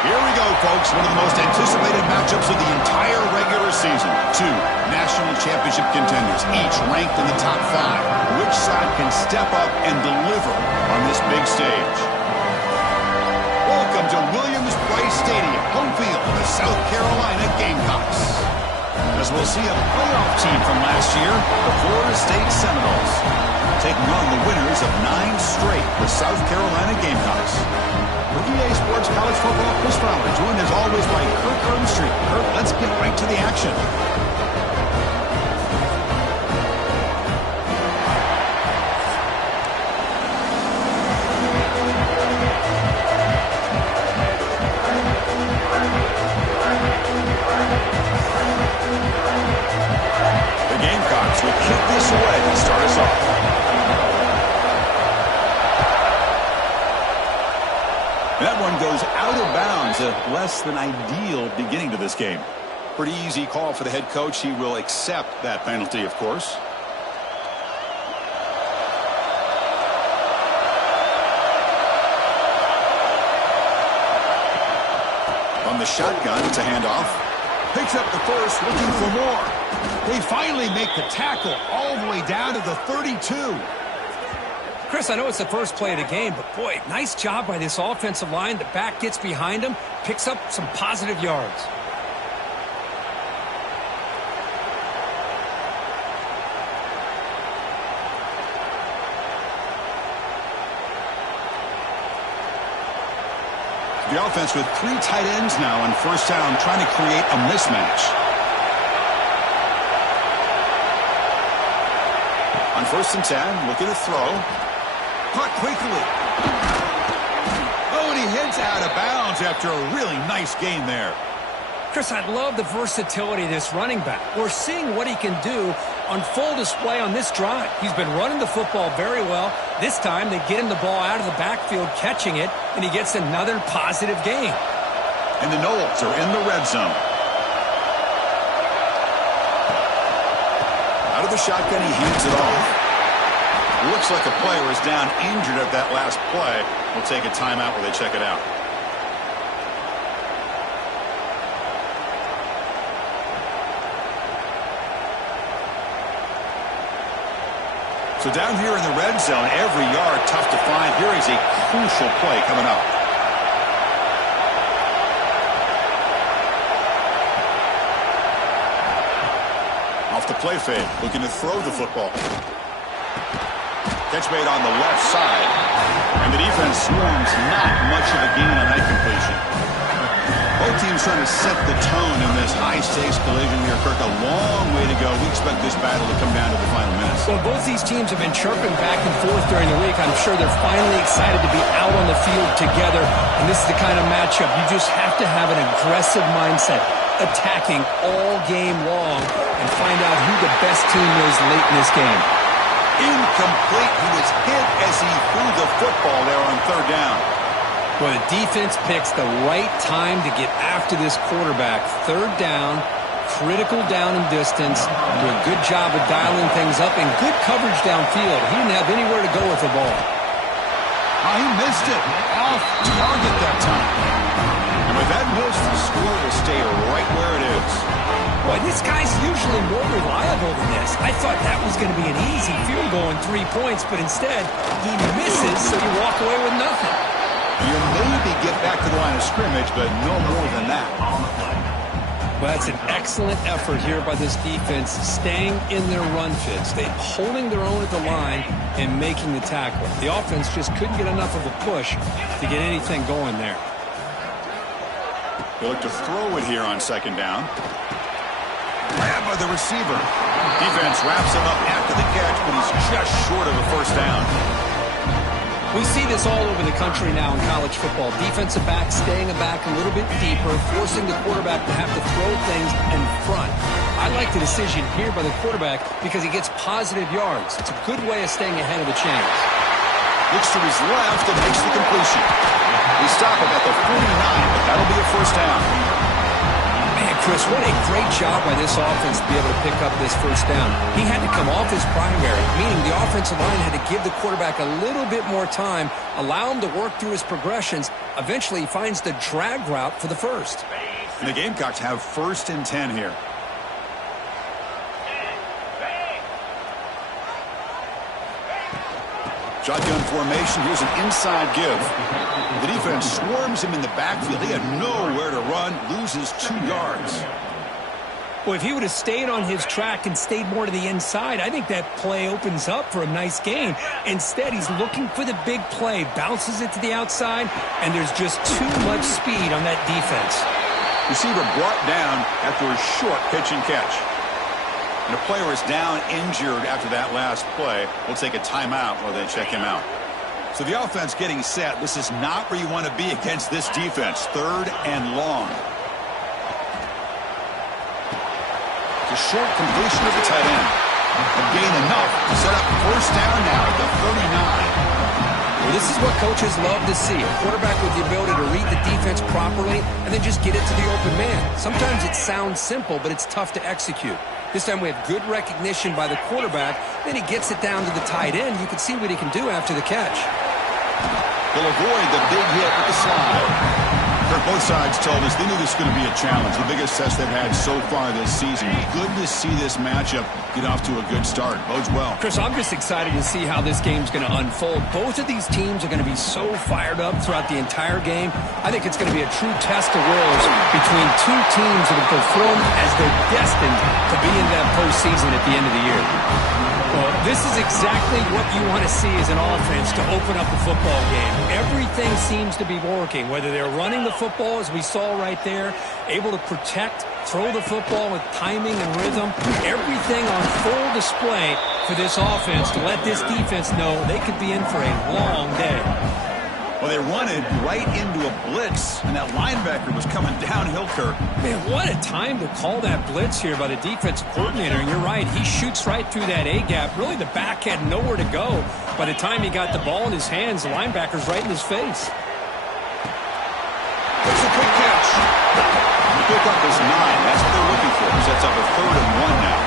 Here we go, folks. One of the most anticipated matchups of the entire regular season. Two national championship contenders, each ranked in the top 5. Which side can step up and deliver on this big stage? Welcome to Williams-Brice Stadium, home field of the South Carolina Gamecocks. As we'll see a playoff team from last year, the Florida State Seminoles, taking on the winners of 9 straight, the South Carolina Gamecocks. For EA Sports College Football, Chris Fowler, joined as always by Kirk Herbstreit. Kirk, let's get right to the action. The Gamecocks will kick this away to start us off. That one goes out of bounds. A less than ideal beginning to this game. Pretty easy call for the head coach. He will accept that penalty, of course. On the shotgun, it's a handoff. Picks up the first, looking for more. They finally make the tackle all the way down to the 32. Chris, I know it's the first play of the game, but boy, nice job by this offensive line. The back gets behind him, picks up some positive yards. The offense with 3 tight ends now on first down, trying to create a mismatch. On 1st and 10, looking to throw. Caught quickly. Oh, and he heads out of bounds after a really nice gain there. Chris, I love the versatility of this running back. We're seeing what he can do on full display on this drive. He's been running the football very well. This time, they get him the ball out of the backfield, catching it, and he gets another positive gain. And the Noles are in the red zone. Out of the shotgun, he hands it off. Looks like a player is down injured at that last play. We'll take a timeout while they check it out. So down here in the red zone, every yard tough to find. Here is a crucial play coming up. Off the play fake, looking to throw the football. Catch made on the left side, and the defense swarms not much of a gain on that completion. Both teams trying to set the tone in this high-stakes collision here, Kirk. A long way to go. We expect this battle to come down to the final minutes. Well, both these teams have been chirping back and forth during the week. I'm sure they're finally excited to be out on the field together, and this is the kind of matchup you just have to have an aggressive mindset, attacking all game long, and find out who the best team is late in this game. Incomplete. He was hit as he threw the football there on 3rd down. Well, the defense picks the right time to get after this quarterback. 3rd down, critical down and distance. Do a good job of dialing things up and good coverage downfield. He didn't have anywhere to go with the ball. Oh, he missed it. Off target that time. And with that miss, the score will stay right where it is. Boy, this guy's usually more reliable than this. I thought that was going to be an easy field goal and 3 points, but instead, he misses, so you walk away with nothing. You maybe get back to the line of scrimmage, but no more than that. Well, that's an excellent effort here by this defense, staying in their run fits. They're holding their own at the line and making the tackle. The offense just couldn't get enough of a push to get anything going there. They look to throw it here on 2nd down. Grab by the receiver. Defense wraps him up after the catch, but he's just short of a 1st down. We see this all over the country now in college football. Defensive backs staying back a little bit deeper, forcing the quarterback to have to throw things in front. I like the decision here by the quarterback because he gets positive yards. It's a good way of staying ahead of the chains. Looks to his left and makes the completion. We stop him at the 49, but that'll be a 1st down. Man, Chris, what a great job by this offense to be able to pick up this first down. He had to come off his primary, meaning the offensive line had to give the quarterback a little bit more time, allow him to work through his progressions. Eventually, he finds the drag route for the first. And the Gamecocks have 1st and 10 here. Shotgun formation. Here's an inside give. The defense swarms him in the backfield. He had nowhere to run, loses 2 yards. Well, if he would have stayed on his track and stayed more to the inside, I think that play opens up for a nice gain. Instead, he's looking for the big play, bounces it to the outside, and there's just too much speed on that defense. Receiver brought down after a short pitch and catch. And a player is down injured after that last play. We'll take a timeout while they check him out. So the offense getting set. This is not where you want to be against this defense. 3rd and long. It's a short completion of the tight end. A gain enough to set up 1st down now at the 39. Well, this is what coaches love to see. A quarterback with the ability to read the defense properly and then just get it to the open man. Sometimes it sounds simple, but it's tough to execute. This time we have good recognition by the quarterback. Then he gets it down to the tight end. You can see what he can do after the catch. He'll avoid the big hit with the slide. Kirk, both sides told us they knew this was going to be a challenge. The biggest test they've had so far this season. Good to see this matchup get off to a good start. Bodes well. Chris, I'm just excited to see how this game's going to unfold. Both of these teams are going to be so fired up throughout the entire game. I think it's going to be a true test of wills between 2 teams that have performed as they're destined to be in that postseason at the end of the year. Well, this is exactly what you want to see as an offense to open up the football game. Everything seems to be working, whether they're running the football, as we saw right there, able to protect, throw the football with timing and rhythm. Everything on full display for this offense to let this defense know they could be in for a long day. Well, they run it right into a blitz, and that linebacker was coming downhill, Kirk. Man, what a time to call that blitz here by the defensive coordinator. And you're right, he shoots right through that A-gap. Really, the back had nowhere to go. By the time he got the ball in his hands, the linebacker's right in his face. It's a quick catch. The pickup is 9. That's what they're looking for. Sets up a 3rd and 1 now.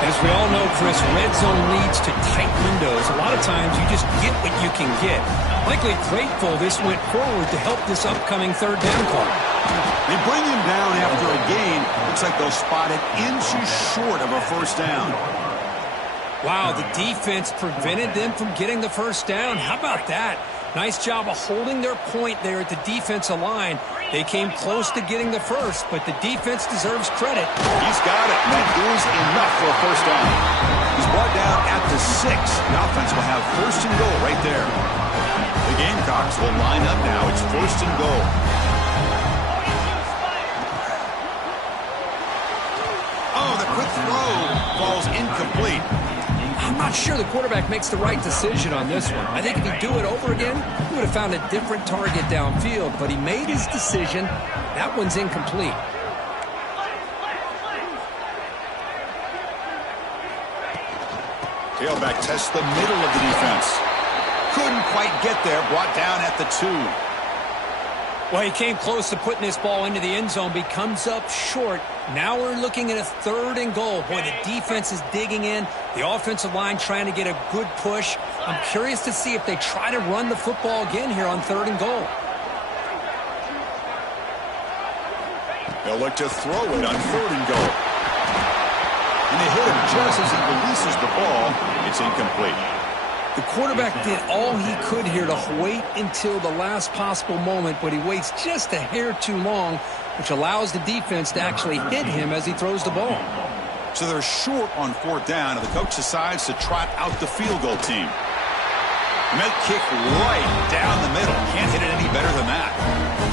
As we all know, Chris, red zone leads to tight windows. A lot of times you just get what you can get. Likely grateful this went forward to help this upcoming 3rd down call. They bring him down after a gain. Looks like they'll spot it inches short of a 1st down. Wow, the defense prevented them from getting the 1st down. How about that? Nice job of holding their point there at the defensive line. They came close to getting the 1st, but the defense deserves credit. He's got it. That is enough for a 1st down. He's brought down at the 6. The offense will have 1st and goal right there. The Gamecocks will line up now. It's 1st and goal. Oh, the quick throw falls incomplete. I'm not sure the quarterback makes the right decision on this one. I think if he'd do it over again, he would have found a different target downfield, but he made his decision. That one's incomplete. Tailback tests the middle of the defense. Couldn't quite get there. Brought down at the 2. Well, he came close to putting this ball into the end zone, but he comes up short. Now we're looking at a 3rd and goal. Boy, the defense is digging in. The offensive line trying to get a good push. I'm curious to see if they try to run the football again here on 3rd and goal. They'll look to throw it on 3rd and goal. And they hit him just as he releases the ball. It's incomplete. The quarterback did all he could here to wait until the last possible moment, but he waits just a hair too long, which allows the defense to actually hit him as he throws the ball. So they're short on 4th down, and the coach decides to trot out the field goal team. Make kick right down the middle. Can't hit it any better than that.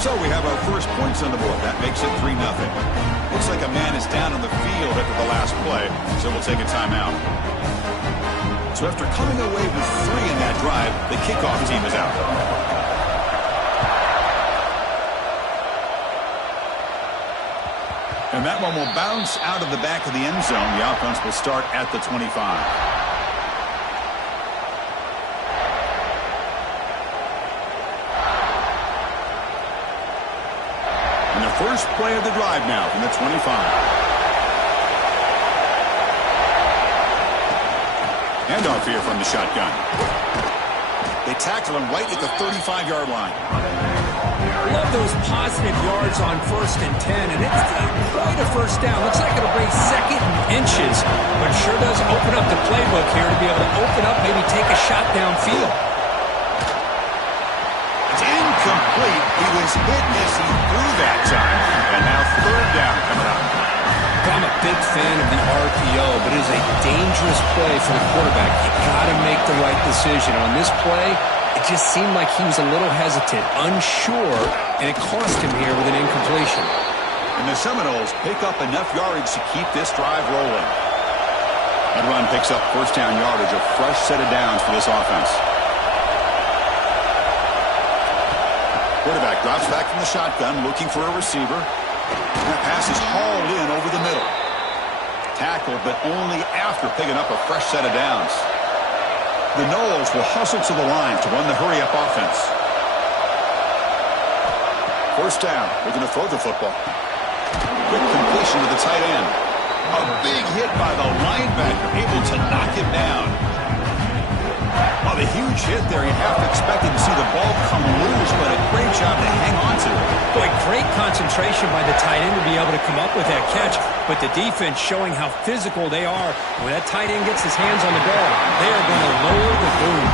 So we have our 1st points on the board. That makes it 3-0. Looks like a man is down on the field after the last play, so we'll take a timeout. So after coming away with 3 in that drive, the kickoff team is out. And that one will bounce out of the back of the end zone. The offense will start at the 25. And their First play of the drive now from the 25. Handoff here from the shotgun. They tackle him right at the 35-yard line. Love those positive yards on 1st and 10, and it's not quite a first down. Looks like it'll bring 2nd and inches, but sure does open up the playbook here to be able to open up, maybe take a shot downfield. It's incomplete. He was hit as he threw that time, and now 3rd down coming up. I'm a big fan of the RPO, but it is a dangerous play for the quarterback. You got to make the right decision. On this play, it just seemed like he was a little hesitant, unsure, and it cost him here with an incompletion. And the Seminoles pick up enough yardage to keep this drive rolling. That run picks up 1st down yardage, a fresh set of downs for this offense. Quarterback drops back from the shotgun, looking for a receiver. That pass is hauled in over the middle. Tackled, but only after picking up a fresh set of downs. The Noles will hustle to the line to run the hurry-up offense. 1st down. They're going to throw the football. Quick completion to the tight end. A big hit by the linebacker, able to knock him down. Well, the huge hit there, you have to expect to see the ball come loose, but a great job to hang on to. Boy, great concentration by the tight end to be able to come up with that catch, but the defense showing how physical they are. When that tight end gets his hands on the ball, they are going to lower the boom.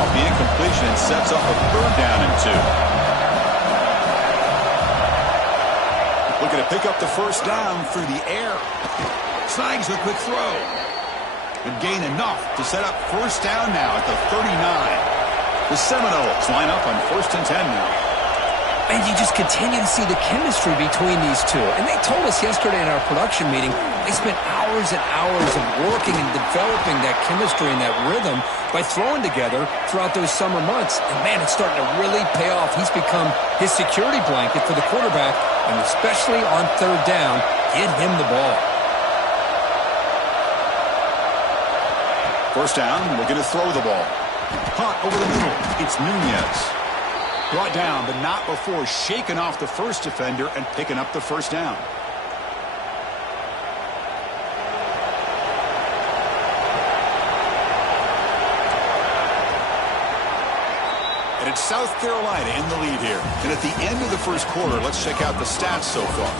Off the incompletion, it sets up a 3rd down and 2. Looking to pick up the 1st down through the air. Snags the quick throw. And gain enough to set up 1st down now at the 39. The Seminoles line up on 1st and 10 now. And you just continue to see the chemistry between these two. And they told us yesterday in our production meeting, they spent hours and hours of working and developing that chemistry and that rhythm by throwing together throughout those summer months. And, man, it's starting to really pay off. He's become his security blanket for the quarterback, and especially on 3rd down, get him the ball. 1st down, looking to throw the ball. Caught over the middle. It's Nunez. Brought down, but not before shaking off the first defender and picking up the 1st down. And it's South Carolina in the lead here. And at the end of the 1st quarter, let's check out the stats so far.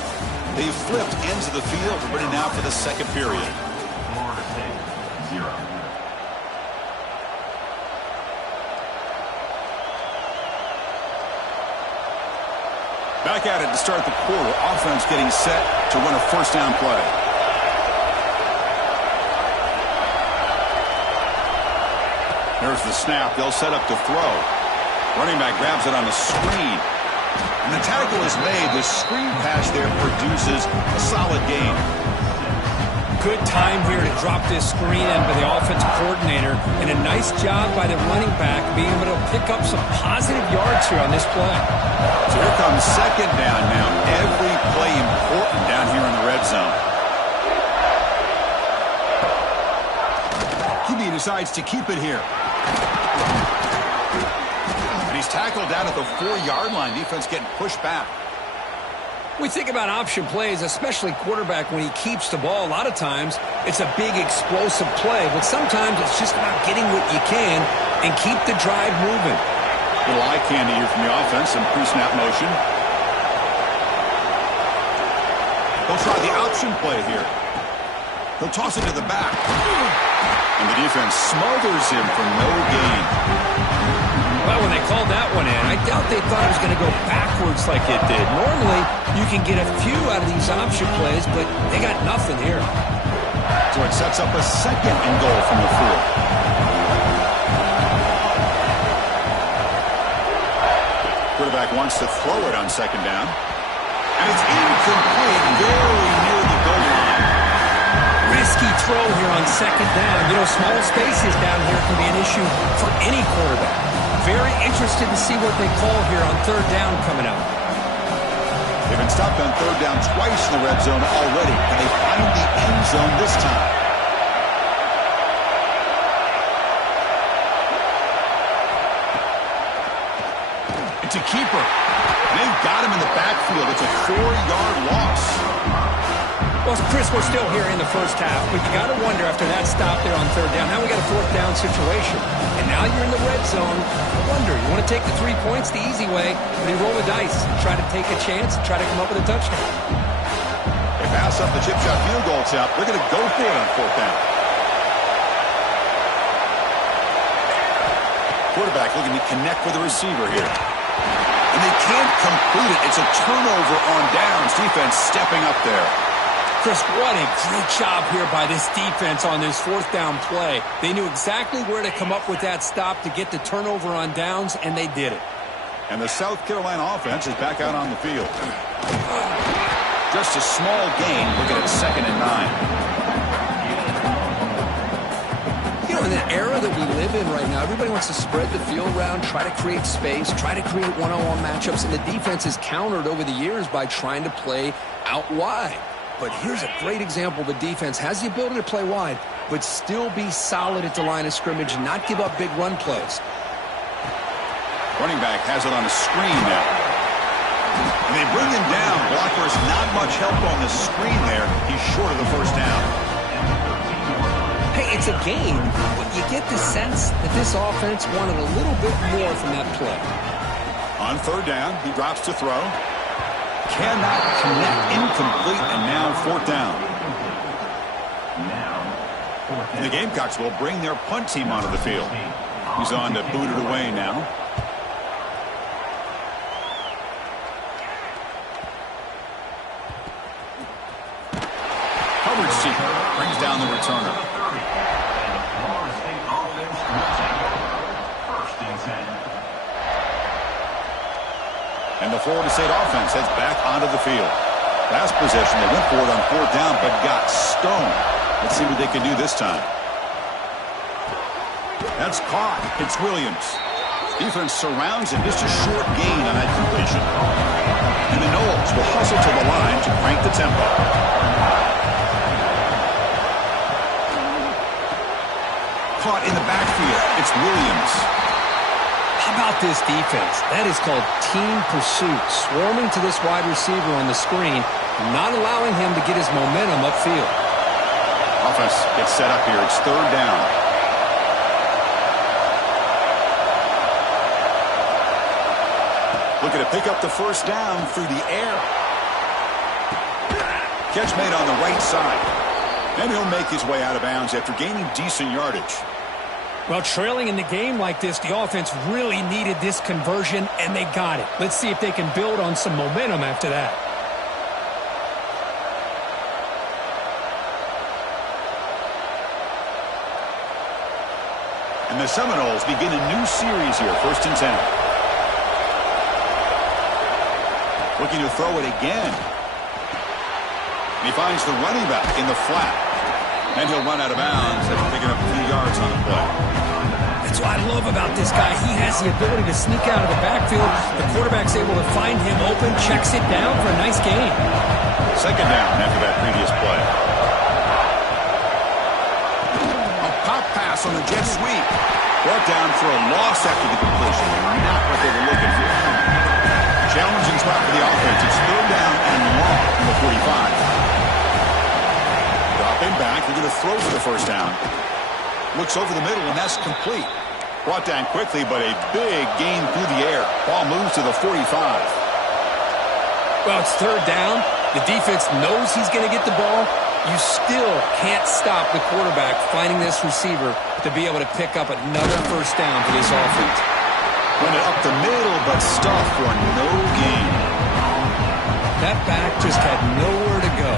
They've flipped ends of the field. We're ready now for the 2nd period. Florida State, 0. Back at it to start the quarter. Offense getting set to run a 1st down play. There's the snap. They'll set up to throw. Running back grabs it on the screen. And the tackle is made. The screen pass there produces a solid gain. Good time here to drop this screen in by the offensive coordinator, and a nice job by the running back being able to pick up some positive yards here on this play. So here comes 2nd down now. Every play important down here in the red zone. QB decides to keep it here. And he's tackled down at the 4-yard line. Defense getting pushed back. We think about option plays, especially quarterback when he keeps the ball. A lot of times, it's a big explosive play, but sometimes it's just about getting what you can and keep the drive moving. Little eye candy here from the offense, some pre-snap motion. They'll try the option play here. He'll toss it to the back. And the defense smothers him for no gain. Well, when they called that one in, I doubt they thought it was going to go backwards like it did. Normally, you can get a few out of these option plays, but they got nothing here. So it sets up a 2nd and goal from the 4. Quarterback wants to throw it on 2nd down. And it's incomplete, very near the goal line. Risky throw here on 2nd down. You know, small spaces down here can be an issue for any quarterback. Very interested to see what they call here on 3rd down coming up. They've been stopped on 3rd down twice in the red zone already, and they find the end zone this time. to keeper. And they've got him in the backfield. It's a 4-yard loss. Well, Chris, we're still here in the first half, but you got to wonder after that stop there on third down. Now we got a fourth down situation. And now you're in the red zone. I wonder, you want to take the 3 points the easy way, but you roll the dice, try to take a chance, and try to come up with a touchdown. They pass up the chip shot field goal attempt. They're going to go for it on fourth down. Quarterback looking to connect with the receiver here. And they can't complete it. It's a turnover on downs. Defense stepping up there. Chris, what a great job here by this defense on this fourth down play. They knew exactly where to come up with that stop to get the turnover on downs, and they did it. And the South Carolina offense is back out on the field. Just a small gain, looking at 2nd and 9. You know, in the era that we live in right now, everybody wants to spread the field around, try to create space, try to create one-on-one matchups, and the defense is countered over the years by trying to play out wide. But here's a great example. The defense has the ability to play wide, but still be solid at the line of scrimmage and not give up big run plays. Running back has it on a screen now. And they bring him down. Blockers not much help on the screen there. He's short of the first down. Hey, it's a game, but you get the sense that this offense wanted a little bit more from that play. On third down, he drops to throw. Cannot connect, incomplete, and now fourth down. And the Gamecocks will bring their punt team onto the field. He's on to boot it away now. Coverage seeker brings down the returner. And the Florida State offense heads back onto the field. Last possession, they went for it on fourth down, but got stoned. Let's see what they can do this time. That's caught. It's Williams. Defense surrounds him. Just a short gain on that completion. And the Noles will hustle to the line to crank the tempo. Caught in the backfield. It's Williams. How about this defense? That is called team pursuit. Swarming to this wide receiver on the screen, not allowing him to get his momentum upfield. Offense gets set up here. It's third down. Looking to pick up the first down through the air. Catch made on the right side. And he'll make his way out of bounds after gaining decent yardage. Well, trailing in the game like this, the offense really needed this conversion, and they got it. Let's see if they can build on some momentum after that. And the Seminoles begin a new series here, 1st and 10. Looking to throw it again. And he finds the running back in the flat. And he'll run out of bounds after picking up a few yards on the play. That's what I love about this guy. He has the ability to sneak out of the backfield. The quarterback's able to find him open, checks it down for a nice gain. Second down after that previous play. A pop pass on the jet sweep. Brought down for a loss after the completion. Not what they were looking for. Challenging spot for the offense. It's third down and long from the 45. Dropping back. They're going to throw for the first down. Looks over the middle, and that's complete. Brought down quickly, but a big gain through the air. Ball moves to the 45. Well, it's third down. The defense knows he's going to get the ball. You still can't stop the quarterback finding this receiver to be able to pick up another first down for this offense. Run it up the middle, but stuffed for no gain. That back just had nowhere to go.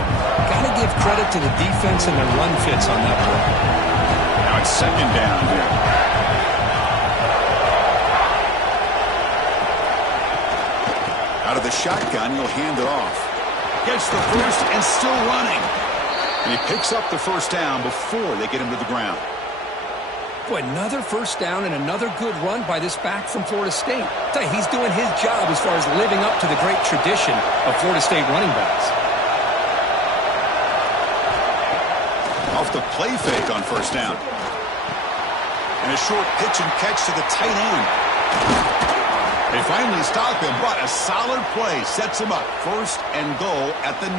Got to give credit to the defense and the run fits on that play. Now it's second down here. Out of the shotgun, he'll hand it off. Gets the first and still running. And he picks up the first down before they get him to the ground. Boy, another first down and another good run by this back from Florida State. I tell you, he's doing his job as far as living up to the great tradition of Florida State running backs. Off the play fake on first down. And a short pitch and catch to the tight end. They finally stop him, but a solid play sets him up. First and goal at the 9.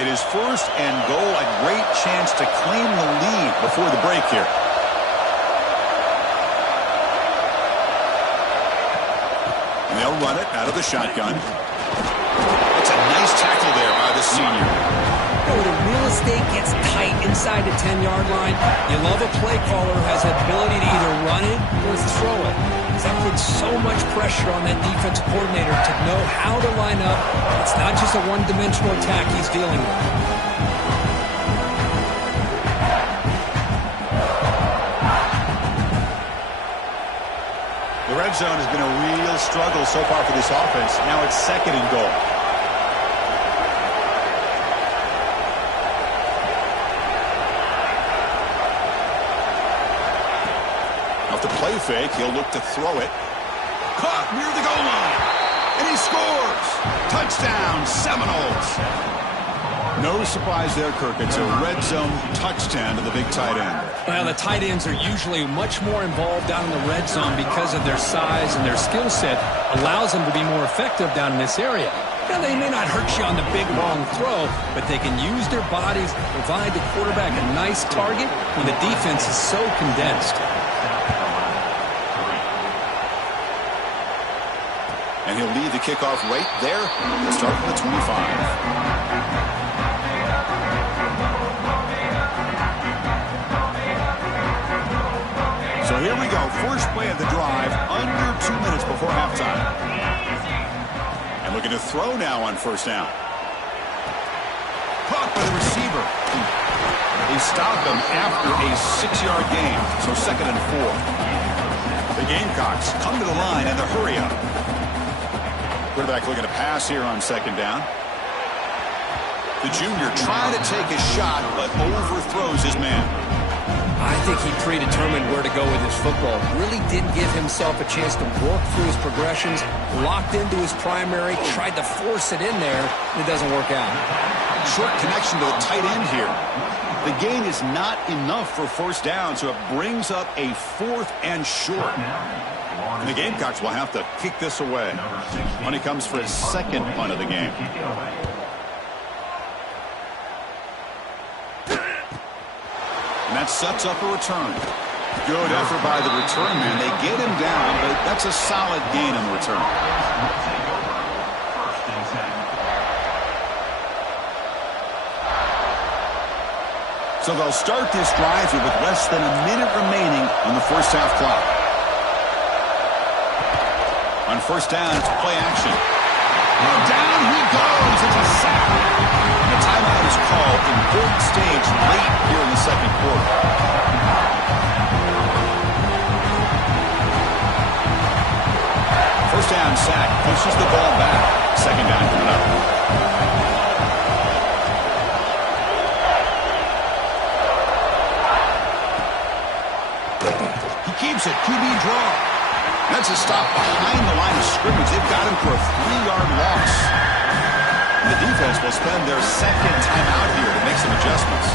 It is first and goal, a great chance to claim the lead before the break here. And they'll run it out of the shotgun. It's a nice tackle there by the senior. When the real estate gets tight inside the 10-yard line, you love a play caller who has the ability to either run it or throw it. Because that puts so much pressure on that defensive coordinator to know how to line up. It's not just a one-dimensional attack he's dealing with. The red zone has been a real struggle so far for this offense. Now it's second and goal. Off the play fake, he'll look to throw it. Caught near the goal line. And he scores. Touchdown, Seminoles. No surprise there, Kirk. It's a red zone touchdown to the big tight end. Well, the tight ends are usually much more involved down in the red zone because of their size and their skill set allows them to be more effective down in this area. Now, they may not hurt you on the big, long throw, but they can use their bodies to provide the quarterback a nice target when the defense is so condensed. And he'll lead the kickoff right there. Start from the 25. So here we go. First play of the drive, under 2 minutes before halftime. And looking to throw now on first down. Caught by the receiver. They stop him after a 6-yard gain. So second and 4. The Gamecocks come to the line and the hurry up. Quarterback looking to pass here on second down. The junior trying to take a shot, but overthrows his man. I think he predetermined where to go with his football. Really didn't give himself a chance to work through his progressions. Locked into his primary, tried to force it in there, and it doesn't work out. Short connection to the tight end here. The gain is not enough for first down, so it brings up a 4th and short. And the Gamecocks will have to kick this away when he comes for his second punt of the game. And that sets up a return. Good effort by the return man. They get him down, but that's a solid gain on the return. So they'll start this drive here with less than a minute remaining on the first half clock. On first down, it's play action. And down he goes. It's a sack. The timeout is called. Important stage late here in the second quarter. First down sack. Pushes the ball back. Second down coming up. He keeps it. QB draw. That's a stop behind the line of scrimmage. They've got him for a 3-yard loss. And the defense will spend their second timeout here to make some adjustments.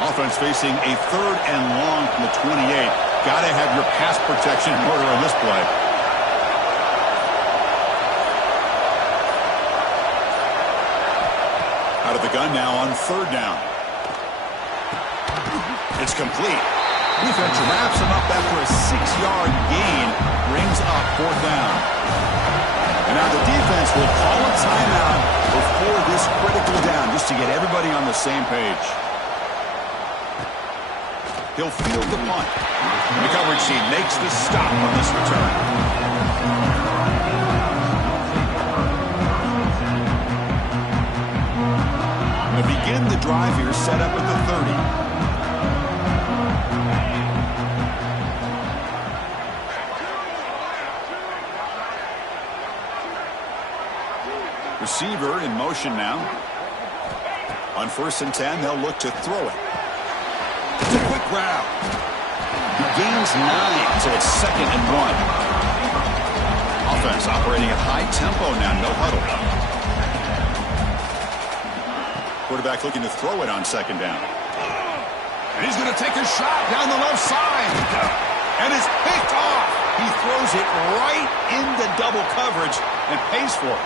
Offense facing a 3rd and long from the 28. Got to have your pass protection in order on this play. Out of the gun now on third down. It's complete. Defense wraps him up after a 6-yard gain. Brings up fourth down. And now the defense will call a timeout before this critical down just to get everybody on the same page. He'll field the punt. And the coverage team makes the stop on this return. Begin the drive here, set up at the 30. Receiver in motion now. On first and 10, they'll look to throw it. It's a quick route. He gains 9, so it's second and 1. Off offense operating at high tempo now. No huddle. Quarterback looking to throw it on second down. And he's going to take a shot down the left side. And it's picked off. He throws it right into double coverage and pays for it.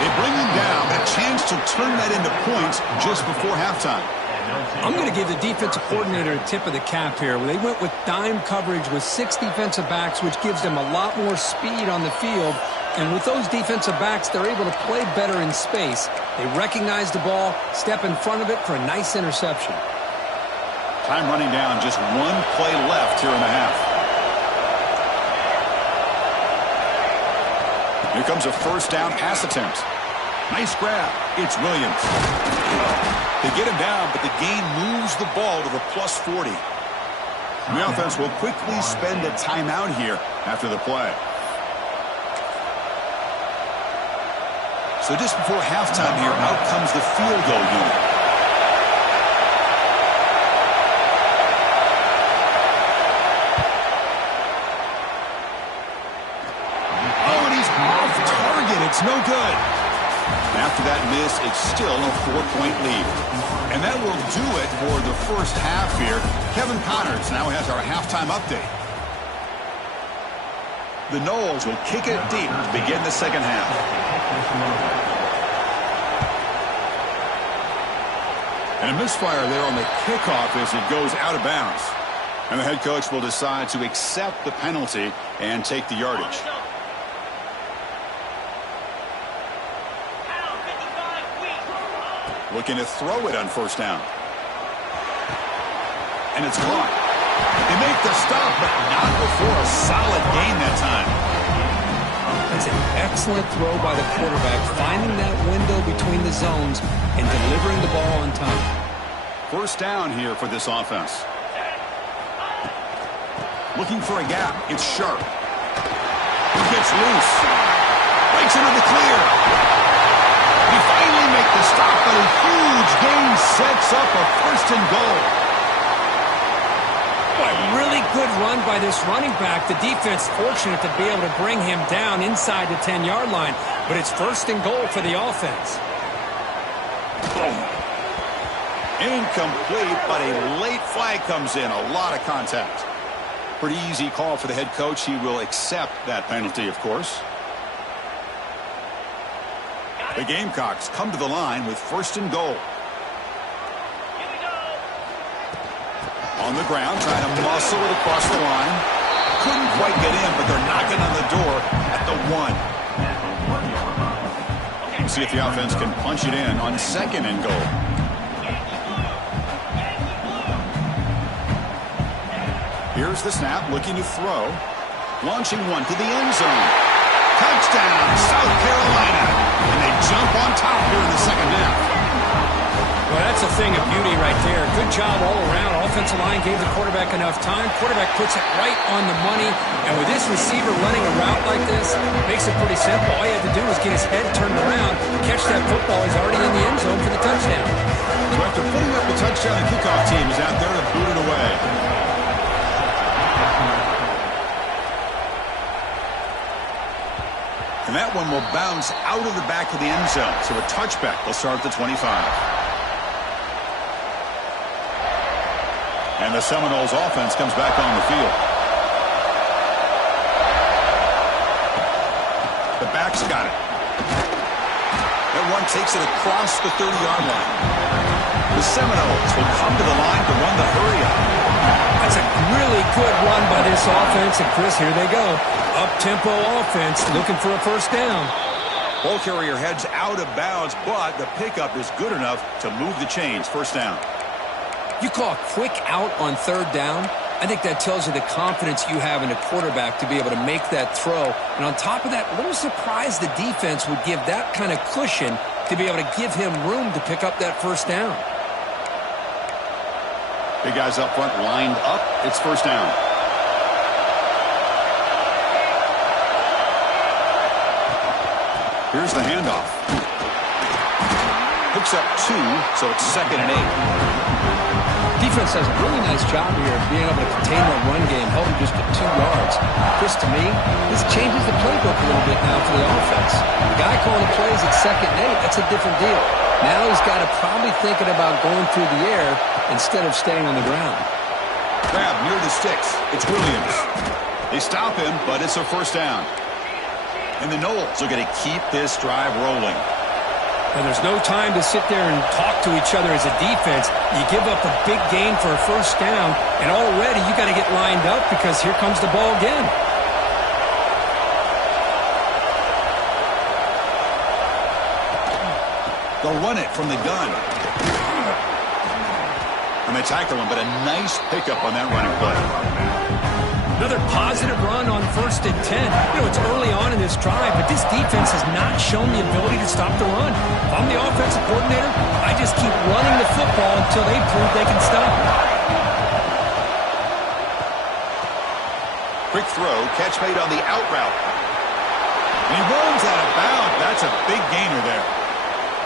They bring him down, but a chance to turn that into points just before halftime. I'm going to give the defensive coordinator a tip of the cap here. They went with dime coverage with 6 defensive backs, which gives them a lot more speed on the field. And with those defensive backs, they're able to play better in space. They recognize the ball, step in front of it for a nice interception. Time running down, just one play left here in the half. Here comes a first down pass attempt. Nice grab. It's Williams. They get him down, but the gain moves the ball to the plus 40. And the offense will quickly spend a timeout here after the play. So just before halftime here, out comes the field goal unit. Oh, and he's off target. It's no good. After that miss, it's still a 4-point lead. And that will do it for the first half here. Kevin Connors now has our halftime update. The Noles will kick it deep to begin the second half. And a misfire there on the kickoff as it goes out of bounds. And the head coach will decide to accept the penalty and take the yardage. Looking to throw it on first down. And it's caught. They make the stop, but not before a solid gain that time. That's an excellent throw by the quarterback, finding that window between the zones and delivering the ball on time. First down here for this offense. Looking for a gap. It's Sharp. He gets loose. Breaks into the clear. He finally makes the stop, but a huge gain sets up a first and goal. Boy, really good run by this running back. The defense fortunate to be able to bring him down inside the 10-yard line, but it's first and goal for the offense. Incomplete, but a late flag comes in. A lot of contact. Pretty easy call for the head coach. He will accept that penalty, of course. The Gamecocks come to the line with first and goal. On the ground, trying to muscle it across the line. Couldn't quite get in, but they're knocking on the door at the 1. We'll see if the offense can punch it in on second and goal. Here's the snap, looking to throw. Launching one to the end zone. Touchdown, South Carolina. And they jump on top here in the second half. Well, that's a thing of beauty right there. Good job all around. Offensive line gave the quarterback enough time. Quarterback puts it right on the money. And with this receiver running a route like this, makes it pretty simple. All he had to do was get his head turned around, catch that football. He's already in the end zone for the touchdown. So after putting up the touchdown, the kickoff team is out there to boot it away. And that one will bounce out of the back of the end zone. So a touchback will start at the 25. And the Seminoles offense comes back on the field. The back's got it. That one takes it across the 30-yard line. The Seminoles will come to the line to run the hurry-up. That's a really good run by this offense. And, Chris, here they go. Up-tempo offense looking for a first down. Ball carrier heads out of bounds, but the pickup is good enough to move the chains. First down. You call a quick out on third down. I think that tells you the confidence you have in a quarterback to be able to make that throw. And on top of that, a little surprised the defense would give that kind of cushion to be able to give him room to pick up that first down. Big guys up front lined up. It's first down. Here's the handoff. Picks up 2, so it's second and 8. Defense does a really nice job here of being able to contain that run game, held him just to 2 yards. Chris, to me, this changes the playbook a little bit now for the offense. The guy calling the plays at 2nd and 8, that's a different deal. Now he's got to probably thinking about going through the air instead of staying on the ground. Grab near the sticks. It's Williams. They stop him, but it's a first down. And the Knowles are going to keep this drive rolling. And there's no time to sit there and talk to each other as a defense. You give up a big gain for a first down, and already you got to get lined up because here comes the ball again. They'll run it from the gun. And they tackle him, but a nice pickup on that running play. Another positive run on 1st and 10. You know, it's early on in this drive, but this defense has not shown the ability to stop the run. If I'm the offensive coordinator, I just keep running the football until they prove they can stop it. Quick throw, catch made on the out route. And he runs out of bounds. That's a big gainer there.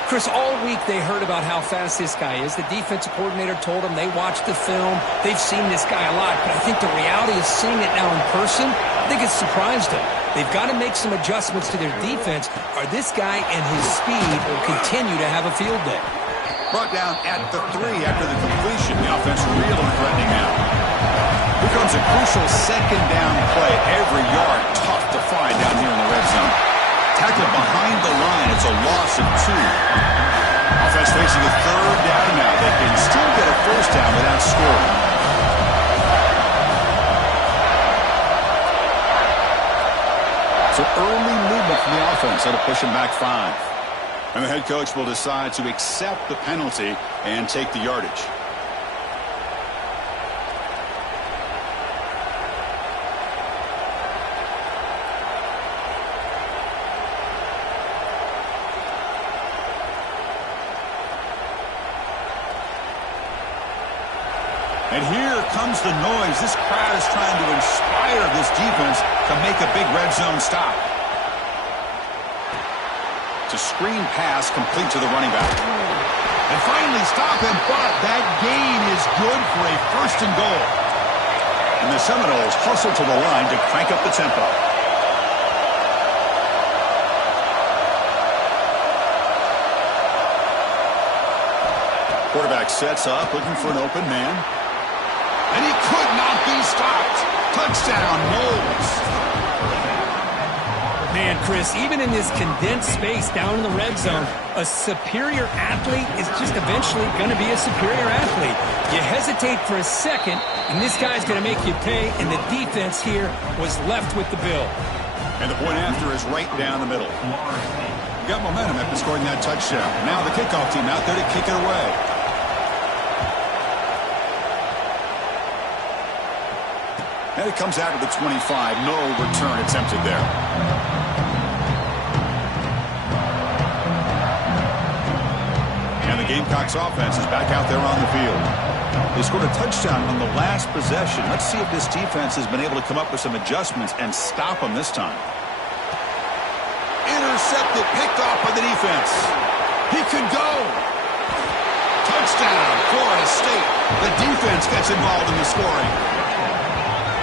Chris, all week they heard about how fast this guy is. The defensive coordinator told them they watched the film. They've seen this guy a lot, but I think the reality of seeing it now in person, I think it's surprised them. They've got to make some adjustments to their defense, or this guy and his speed will continue to have a field day. Brought down at the 3 after the completion. The offense really threatening now. Here comes a crucial 2nd down play. Every yard tough to find down here in the red zone. Tackled behind the line. It's a loss of 2. Offense facing a 3rd down now. They can still get a first down without scoring. So early movement from the offense. That'll push him back 5. And the head coach will decide to accept the penalty and take the yardage. And here comes the noise. This crowd is trying to inspire this defense to make a big red zone stop. It's a screen pass complete to the running back. And finally stop him, but that gain is good for a 1st and goal. And the Seminoles hustle to the line to crank up the tempo. Quarterback sets up, looking for an open man. And he could not be stopped. Touchdown, Knowles. Man, Chris, even in this condensed space down in the red zone, a superior athlete is just eventually going to be a superior athlete. You hesitate for a second, and this guy's going to make you pay, and the defense here was left with the bill. And the point after is right down the middle. You got momentum after scoring that touchdown. Now the kickoff team out there to kick it away. And it comes out to the 25. No return attempted there. And the Gamecocks offense is back out there on the field. They scored a touchdown on the last possession. Let's see if this defense has been able to come up with some adjustments and stop them this time. Intercepted, picked off by the defense. He could go. Touchdown, Florida State. The defense gets involved in the scoring.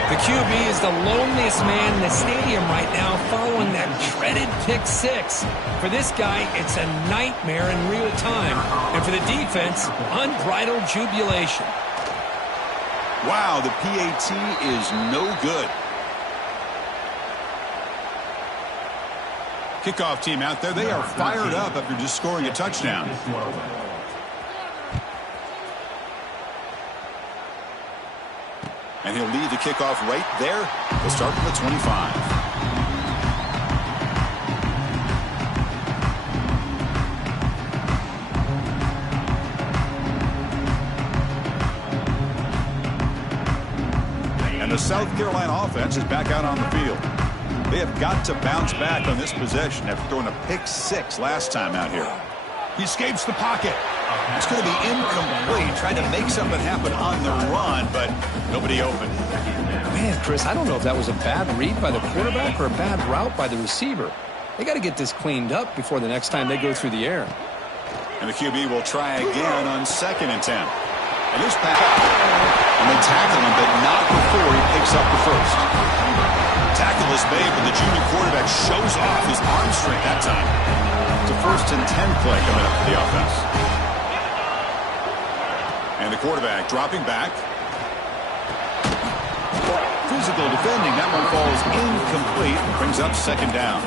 The QB is the loneliest man in the stadium right now following that dreaded pick 6. For this guy, it's a nightmare in real time. And for the defense, unbridled jubilation. Wow, the PAT is no good. Kickoff team out there, they are fired up after just scoring a touchdown. And he'll lead the kickoff right there. We'll start from the 25. And the South Carolina offense is back out on the field. They have got to bounce back on this possession after throwing a pick 6 last time out here. He escapes the pocket. It's going to be incomplete, trying to make something happen on the run, but nobody open. Man, Chris, I don't know if that was a bad read by the quarterback or a bad route by the receiver. They got to get this cleaned up before the next time they go through the air. And the QB will try again on 2nd and 10. And this pass, and they tackle him, but not before he picks up the first. Tackle is made, but the junior quarterback shows off his arm strength that time. It's a 1st and 10 play coming up for the offense. And the quarterback dropping back. Physical defending. That one falls incomplete. Brings up 2nd down.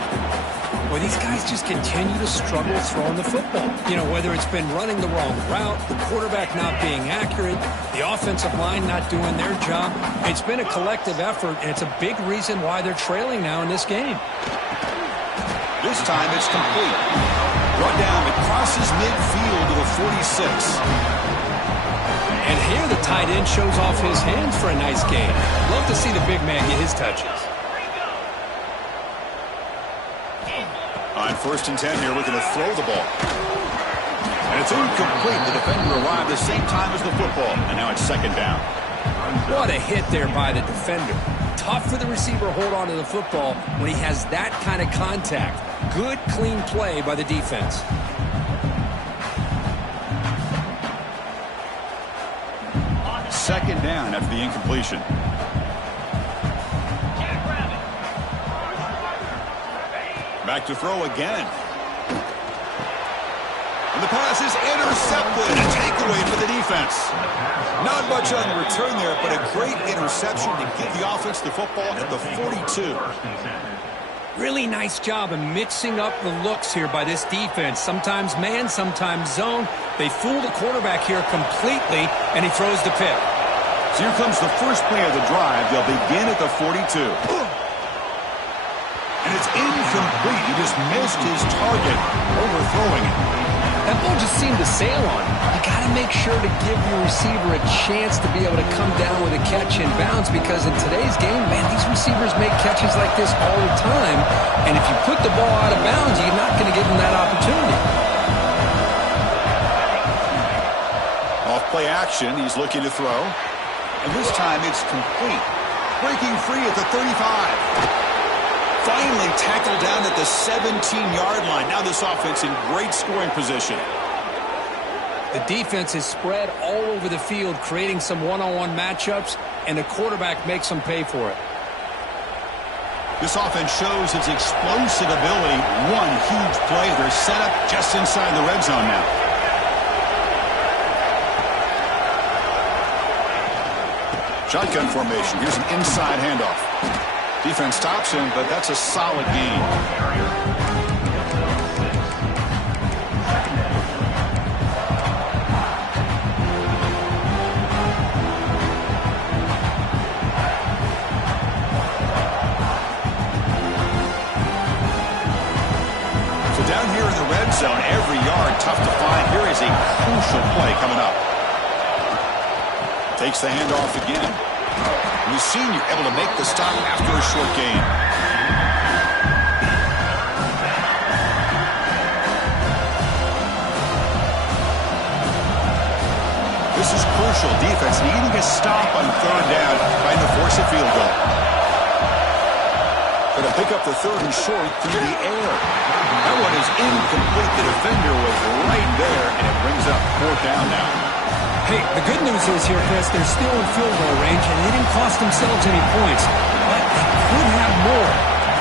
Well, these guys just continue to struggle throwing the football. You know, whether it's been running the wrong route, the quarterback not being accurate, the offensive line not doing their job. It's been a collective effort, and it's a big reason why they're trailing now in this game. This time it's complete. Brought down, it crosses midfield to the 46. And here the tight end shows off his hands for a nice gain. Love to see the big man get his touches. On 1st and 10 here, looking to throw the ball. And it's incomplete. The defender arrived the same time as the football. And now it's 2nd down. What a hit there by the defender. Tough for the receiver to hold on to the football when he has that kind of contact. Good, clean play by the defense. Second down after the incompletion. Back to throw again. And the pass is intercepted. A takeaway for the defense. Not much on the return there, but a great interception to give the offense the football at the 42. Really nice job of mixing up the looks here by this defense. Sometimes man, sometimes zone. They fool the quarterback here completely, and he throws the pick. So here comes the first play of the drive. They'll begin at the 42. And it's incomplete. He just missed his target, overthrowing it. That ball just seemed to sail on him. You got to make sure to give your receiver a chance to be able to come down with a catch in bounds, because in today's game, man, these receivers make catches like this all the time. And if you put the ball out of bounds, you're not going to give them that opportunity. Off play action, he's looking to throw. And this time it's complete. Breaking free at the 35. Finally tackled down at the 17-yard line. Now this offense in great scoring position. The defense is spread all over the field, creating some one-on-one matchups, and the quarterback makes them pay for it. This offense shows its explosive ability. One huge play. They're set up just inside the red zone now. Shotgun formation. Here's an inside handoff. Defense stops him, but that's a solid gain. So down here in the red zone, every yard tough to find. Here is a crucial play coming up. Takes the handoff again. The senior able to make the stop after a short gain. This is crucial. Defense needing a stop on 3rd down, trying to force a field goal. Going to pick up the 3rd and short through the air. That one is incomplete. The defender was right there, and it brings up 4th down now. Hey, the good news is here, Chris, they're still in field goal range, and they didn't cost themselves any points. But they could have more.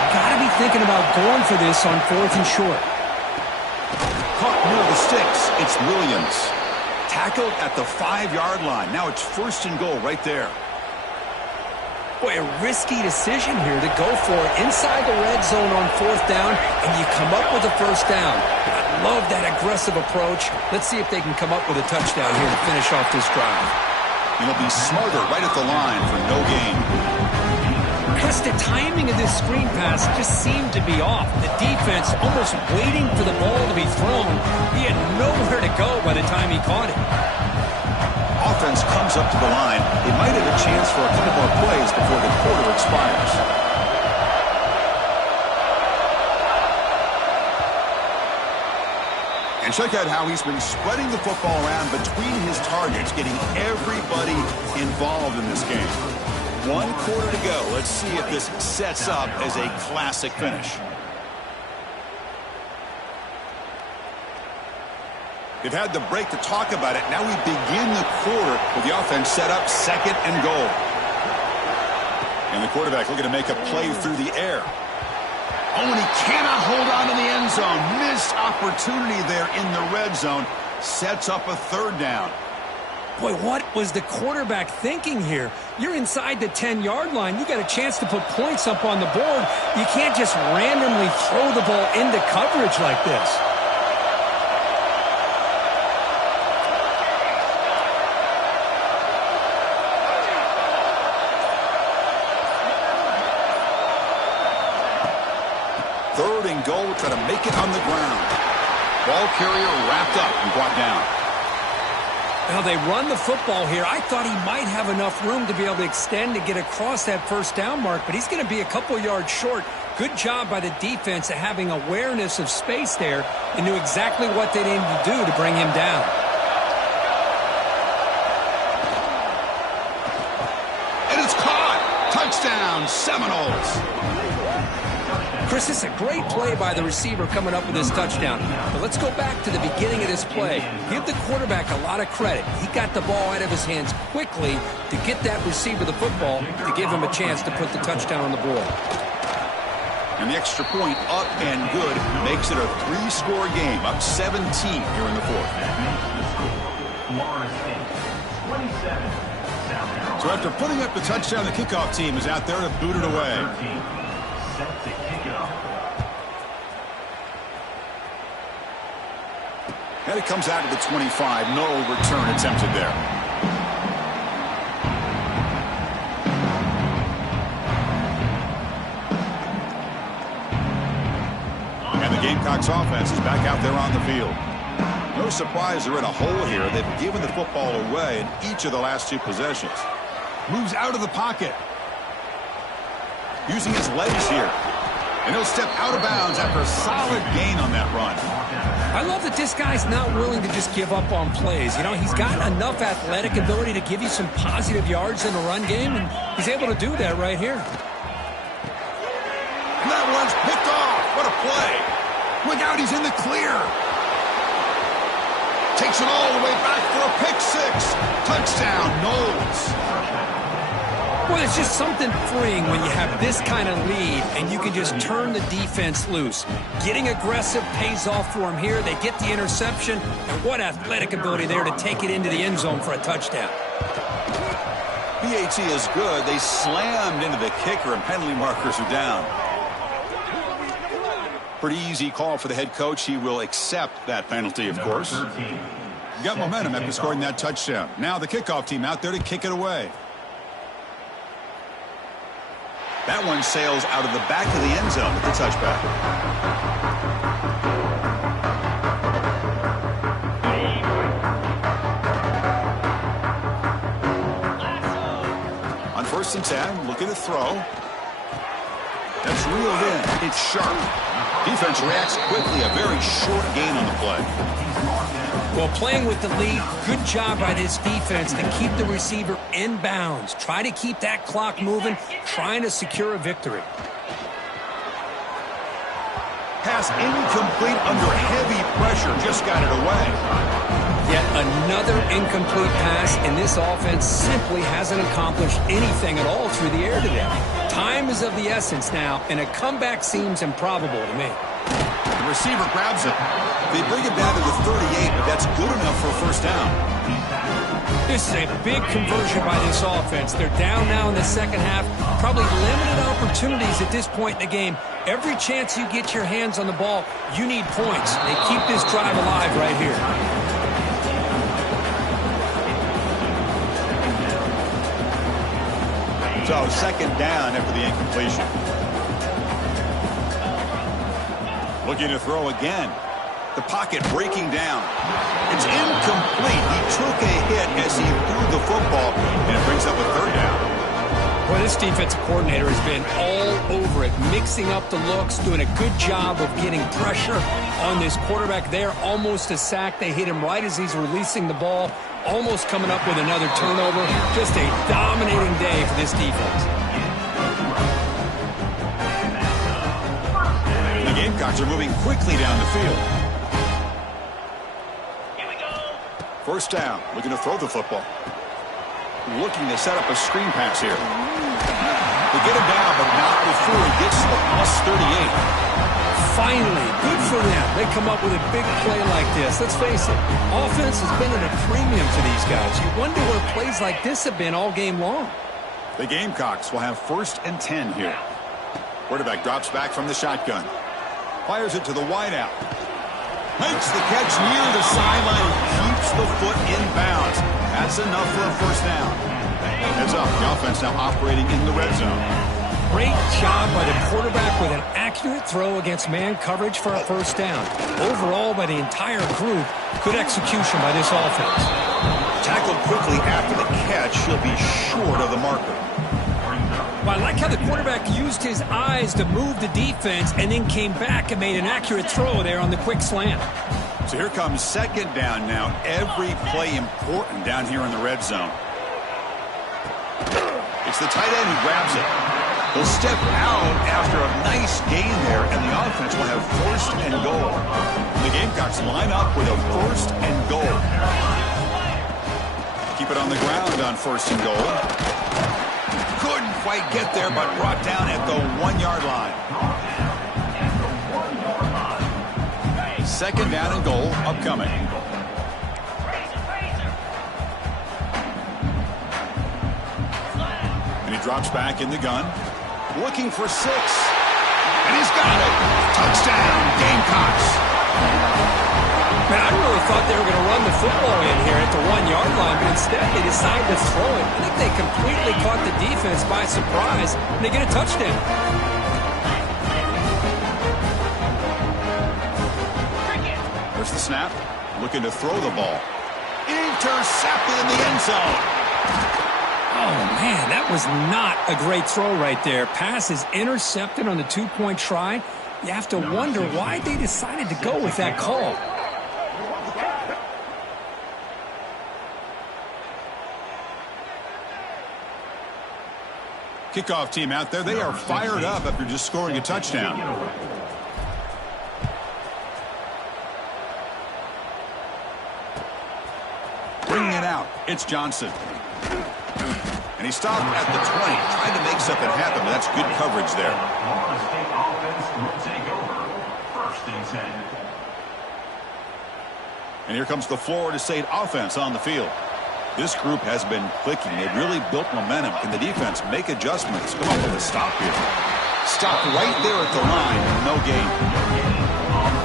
Got to be thinking about going for this on 4th and short. Caught near the sticks. It's Williams. Tackled at the 5-yard line. Now it's 1st and goal right there. Boy, a risky decision here to go for it inside the red zone on 4th down, and you come up with a 1st down. I love that aggressive approach. Let's see if they can come up with a touchdown here to finish off this drive. He'll be smarter right at the line for no gain. Chris, the timing of this screen pass just seemed to be off. The defense almost waiting for the ball to be thrown. He had nowhere to go by the time he caught it. Offense comes up to the line. They might have a chance for a couple more plays before the quarter expires. And check out how he's been spreading the football around between his targets, getting everybody involved in this game. 1 quarter to go. Let's see if this sets up as a classic finish. They've had the break to talk about it. Now we begin the quarter with the offense set up, 2nd and goal. And the quarterback looking to make a play through the air. Oh, and he cannot hold on to the end zone. Missed opportunity there in the red zone. Sets up a 3rd down. Boy, what was the quarterback thinking here? You're inside the 10-yard line. You got a chance to put points up on the board. You can't just randomly throw the ball into coverage like this. Third and goal, try to make it on the ground. Ball carrier wrapped up and brought down. Well, they run the football here. I thought he might have enough room to be able to extend to get across that 1st down mark, but he's going to be a couple yards short. Good job by the defense at having awareness of space there and knew exactly what they needed to do to bring him down. And it's caught. Touchdown, Seminoles. Chris, this is a great play by the receiver coming up with this touchdown. But let's go back to the beginning of this play. Give the quarterback a lot of credit. He got the ball out of his hands quickly to get that receiver the football to give him a chance to put the touchdown on the board. And the extra point up and good makes it a 3-score game, up 17 here in the 4th. So after putting up the touchdown, the kickoff team is out there to boot it away. And it comes out to the 25. No return attempted there. And the Gamecocks offense is back out there on the field. No surprise they're in a hole here. They've given the football away in each of the last 2 possessions. Moves out of the pocket. Using his legs here. And he'll step out of bounds after a solid gain on that run. I love that this guy's not willing to just give up on plays. You know, he's got enough athletic ability to give you some positive yards in the run game, and he's able to do that right here. And that one's picked off. What a play. Look out, he's in the clear. Takes it all the way back for a pick 6. Touchdown, Knowles. Well, it's just something freeing when you have this kind of lead and you can just turn the defense loose. Getting aggressive pays off for him here. They get the interception, and what athletic ability there to take it into the end zone for a touchdown. PAT is good. They slammed into the kicker, and penalty markers are down. Pretty easy call for the head coach. He will accept that penalty, of course. Got momentum after scoring that touchdown. Now the kickoff team out there to kick it away. That one sails out of the back of the end zone with the touchback. On 1st and 10, looking to throw. That's reeled in. It's sharp. Defense reacts quickly. A very short gain on the play. Well, playing with the lead, good job by this defense to keep the receiver in bounds. Try to keep that clock moving, trying to secure a victory. Pass incomplete under heavy pressure. Just got it away. Yet another incomplete pass, and this offense simply hasn't accomplished anything at all through the air today. Time is of the essence now, and a comeback seems improbable to me. The receiver grabs it. They bring it down to the 38, but that's good enough for a 1st down. This is a big conversion by this offense. They're down now in the 2nd half. Probably limited opportunities at this point in the game. Every chance you get your hands on the ball, you need points. They keep this drive alive right here. So 2nd down after the incompletion. Looking to throw again. The pocket breaking down. It's incomplete. He took a hit as he threw the football, and it brings up a 3rd down. Well, this defensive coordinator has been all over it, mixing up the looks, doing a good job of getting pressure on this quarterback there. Almost a sack. They hit him right as he's releasing the ball, almost coming up with another turnover. Just a dominating day for this defense. The Gamecocks are moving quickly down the field. First down, looking to throw the football. Looking to set up a screen pass here. They get him down, but not before he gets to the +38. Finally, good for them. They come up with a big play like this. Let's face it, offense has been at a premium to these guys. You wonder where plays like this have been all game long. The Gamecocks will have 1st and 10 here. Quarterback drops back from the shotgun. Fires it to the wideout. Makes the catch near the sideline and keeps the foot in bounds. That's enough for a first down. Heads up, the offense now operating in the red zone. Great job by the quarterback with an accurate throw against man coverage for a first down. Overall, by the entire group, good execution by this offense. Tackled quickly after the catch, he'll be short of the marker. Well, I like how the quarterback used his eyes to move the defense and then came back and made an accurate throw there on the quick slant. So here comes second down now. Every play important down here in the red zone. It's the tight end who grabs it. He'll step out after a nice gain there, and the offense will have 1st and goal. The Gamecocks line up with a 1st and goal. Keep it on the ground on 1st and goal. Couldn't quite get there, but brought down at the 1-yard line. 2nd down and goal upcoming. And he drops back in the gun. Looking for 6. And he's got it. Touchdown, Gamecocks. Man, I really thought they were going to run the football in here at the 1-yard line, but instead they decided to throw it. I think they completely caught the defense by surprise, and they get a touchdown. There's the snap. Looking to throw the ball. Intercepted in the end zone. Oh, man, that was not a great throw right there. Pass is intercepted on the 2-point try. You have to wonder why they decided to go with that call. Kickoff team out there. They are fired up after just scoring a touchdown. Bringing it out. It's Johnson. And he stopped at the 20, trying to make something happen, but that's good coverage there. Florida State offense will take over 1st and 10. And here comes the Florida State offense on the field. This group has been clicking. They've really built momentum. Can the defense make adjustments? Come up with a stop here. Stop right there at the line. No gain.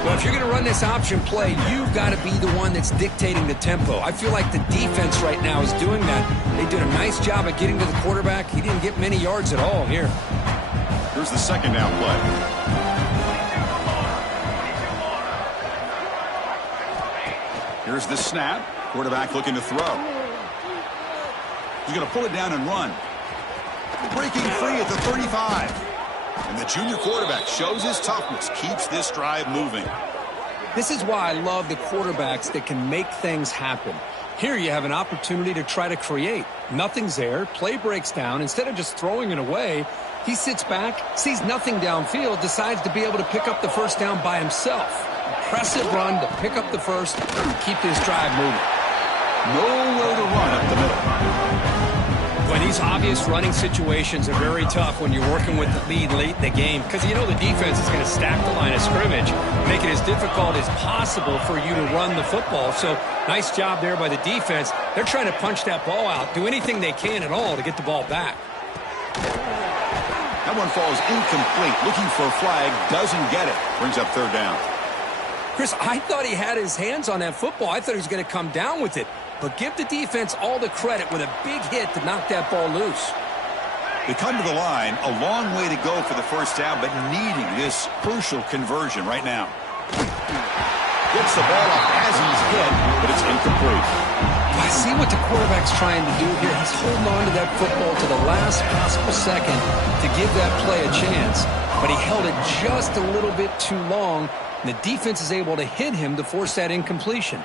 Well, if you're going to run this option play, you've got to be the one that's dictating the tempo. I feel like the defense right now is doing that. They did a nice job at getting to the quarterback. He didn't get many yards at all here. Here's the 2nd down play. Here's the snap. Quarterback looking to throw. He's going to pull it down and run. Breaking free at the 35. And the junior quarterback shows his toughness, keeps this drive moving. This is why I love the quarterbacks that can make things happen. Here you have an opportunity to try to create. Nothing's there. Play breaks down. Instead of just throwing it away, he sits back, sees nothing downfield, decides to be able to pick up the first down by himself. Impressive run to pick up the first and keep this drive moving. Nowhere to run up the middle. Well, these obvious running situations are very tough when you're working with the lead late in the game because you know the defense is going to stack the line of scrimmage, make it as difficult as possible for you to run the football. So nice job there by the defense. They're trying to punch that ball out, do anything they can at all to get the ball back. That one falls incomplete. Looking for a flag, doesn't get it. Brings up 3rd down. Chris, I thought he had his hands on that football. I thought he was going to come down with it. But give the defense all the credit with a big hit to knock that ball loose. They come to the line, a long way to go for the first down, but needing this crucial conversion right now. Gets the ball off as he's hit, but it's incomplete. I see what the quarterback's trying to do here. He's holding on to that football to the last possible second to give that play a chance. But he held it just a little bit too long, and the defense is able to hit him to force that incompletion.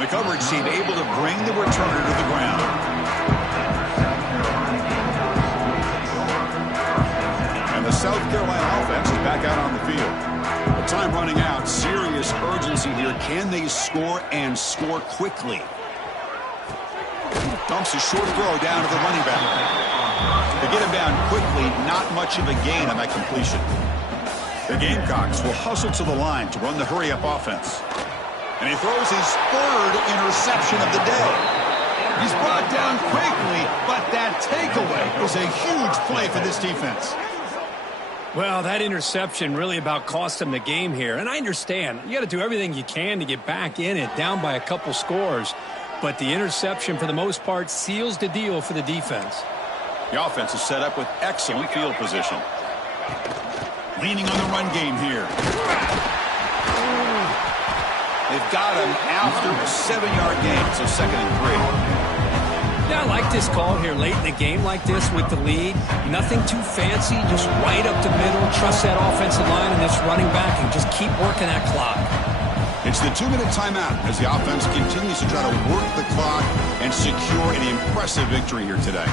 The coverage team able to bring the returner to the ground. And the South Carolina offense is back out on the field. The time running out, serious urgency. urgency here. Can they score and score quickly? Dumps a short throw down to the running back. They get him down quickly. Not much of a gain on that completion. The Gamecocks will hustle to the line to run the hurry-up offense. And he throws his third interception of the day. He's brought down quickly, but that takeaway is a huge play for this defense. Well, that interception really about cost him the game here. And I understand. You got to do everything you can to get back in it, down by a couple scores. But the interception, for the most part, seals the deal for the defense. The offense is set up with excellent field position. Leaning on the run game here. They've got him after a 7-yard gain, so 2nd and 3. Yeah, I like this call here late in the game like this with the lead. Nothing too fancy, just right up the middle. Trust that offensive line and this running back and just keep working that clock. It's the 2-minute timeout as the offense continues to try to work the clock and secure an impressive victory here today.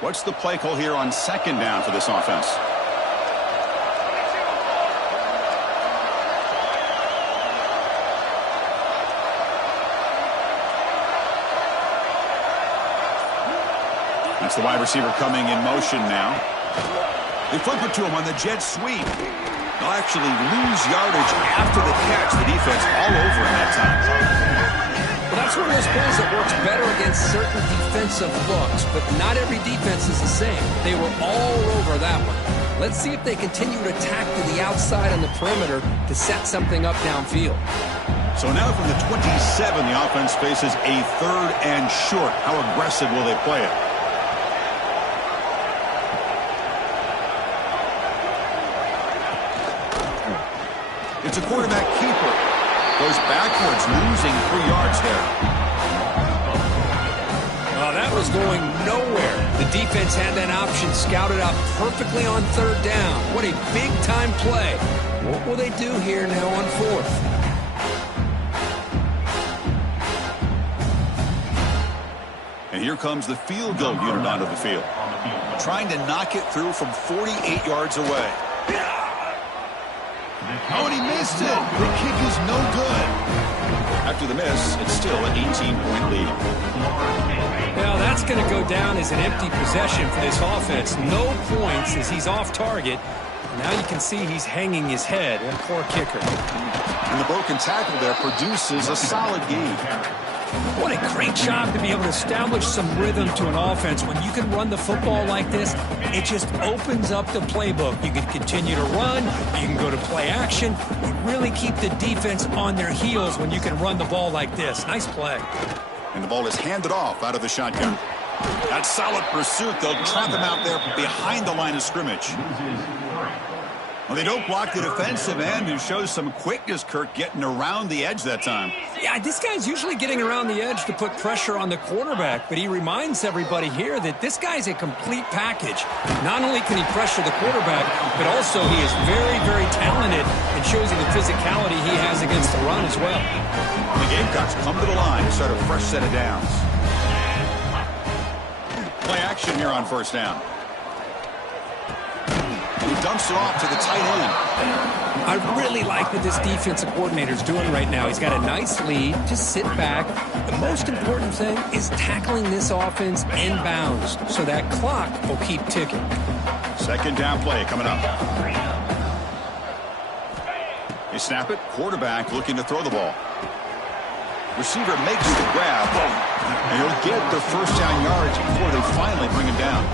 What's the play call here on 2nd down for this offense? That's the wide receiver coming in motion now. They flip it to him on the jet sweep. They'll actually lose yardage after the catch. The defense all over him that time. Well, that's one of those plays that works better against certain defensive looks, but not every defense is the same. They were all over that one. Let's see if they continue to attack to the outside on the perimeter to set something up downfield. So now from the 27, the offense faces a 3rd and short. How aggressive will they play it? It's a quarterback keeper. Goes backwards, losing 3 yards there. Well, that was going nowhere. The defense had that option scouted out perfectly on 3rd down. What a big-time play. What will they do here now on 4th? And here comes the field goal unit onto the field. Trying to knock it through from 48 yards away. Oh, and he missed it. The kick is no good. After the miss, it's still an 18-point lead. Well, that's going to go down as an empty possession for this offense. No points as he's off target. Now you can see he's hanging his head, a poor kicker. And the broken tackle there produces a solid gain. What a great job to be able to establish some rhythm to an offense. When you can run the football like this, it just opens up the playbook. You can continue to run. You can go to play action. You really keep the defense on their heels when you can run the ball like this. Nice play. And the ball is handed off out of the shotgun. That solid pursuit. They'll trap him out there behind the line of scrimmage. Well, they don't block the defensive end, who shows some quickness, Kirk, getting around the edge that time. Yeah, this guy's usually getting around the edge to put pressure on the quarterback, but he reminds everybody here that this guy's a complete package. Not only can he pressure the quarterback, but also he is very, very talented and shows you the physicality he has against the run as well. The Gamecocks come to the line to start a fresh set of downs. Play action here on 1st down. He dumps it off to the tight end. I really like what this defensive coordinator is doing right now. He's got a nice lead. Just sit back. The most important thing is tackling this offense inbounds so that clock will keep ticking. 2nd down play coming up. They snap it. Quarterback looking to throw the ball. Receiver makes the grab, and he'll get the 1st down yards before they finally bring him down.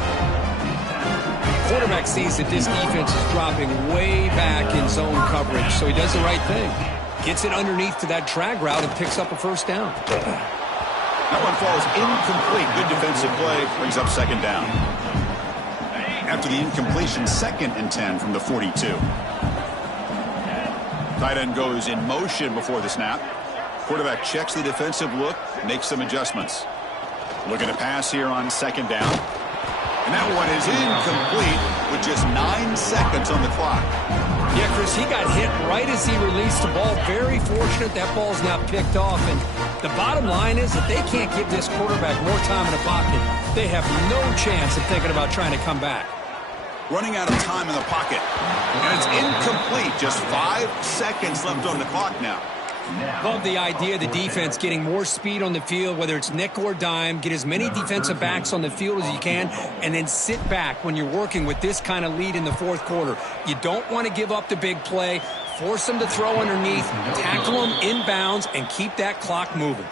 Quarterback sees that this defense is dropping way back in zone coverage, so he does the right thing. Gets it underneath to that drag route and picks up a 1st down. That one falls incomplete. Good defensive play. Brings up 2nd down. After the incompletion, 2nd and 10 from the 42. Tight end goes in motion before the snap. Quarterback checks the defensive look, makes some adjustments. Looking to pass here on 2nd down. And that one is incomplete with just 9 seconds on the clock. Yeah, Chris, he got hit right as he released the ball. Very fortunate that ball's now picked off. And the bottom line is that they can't give this quarterback more time in the pocket. They have no chance of thinking about trying to come back. Running out of time in the pocket. And it's incomplete. Just 5 seconds left on the clock now. Love the idea of the defense getting more speed on the field, whether it's nickel or dime, get as many defensive backs on the field as you can, and then sit back when you're working with this kind of lead in the fourth quarter. You don't want to give up the big play, force them to throw underneath, tackle them inbounds, and keep that clock moving.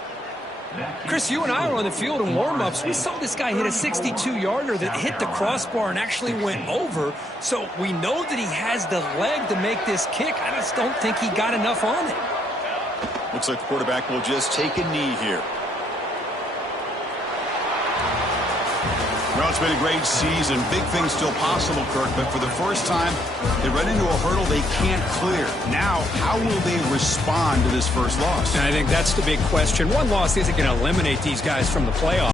Chris, you and I were on the field in warm-ups. We saw this guy hit a 62-yarder that hit the crossbar and actually went over, so we know that he has the leg to make this kick. I just don't think he got enough on it. Looks like the quarterback will just take a knee here. Well, it's been a great season. Big things still possible, Kirk, but for the first time, they run into a hurdle they can't clear. Now, how will they respond to this first loss? And I think that's the big question. One loss isn't going to eliminate these guys from the playoffs.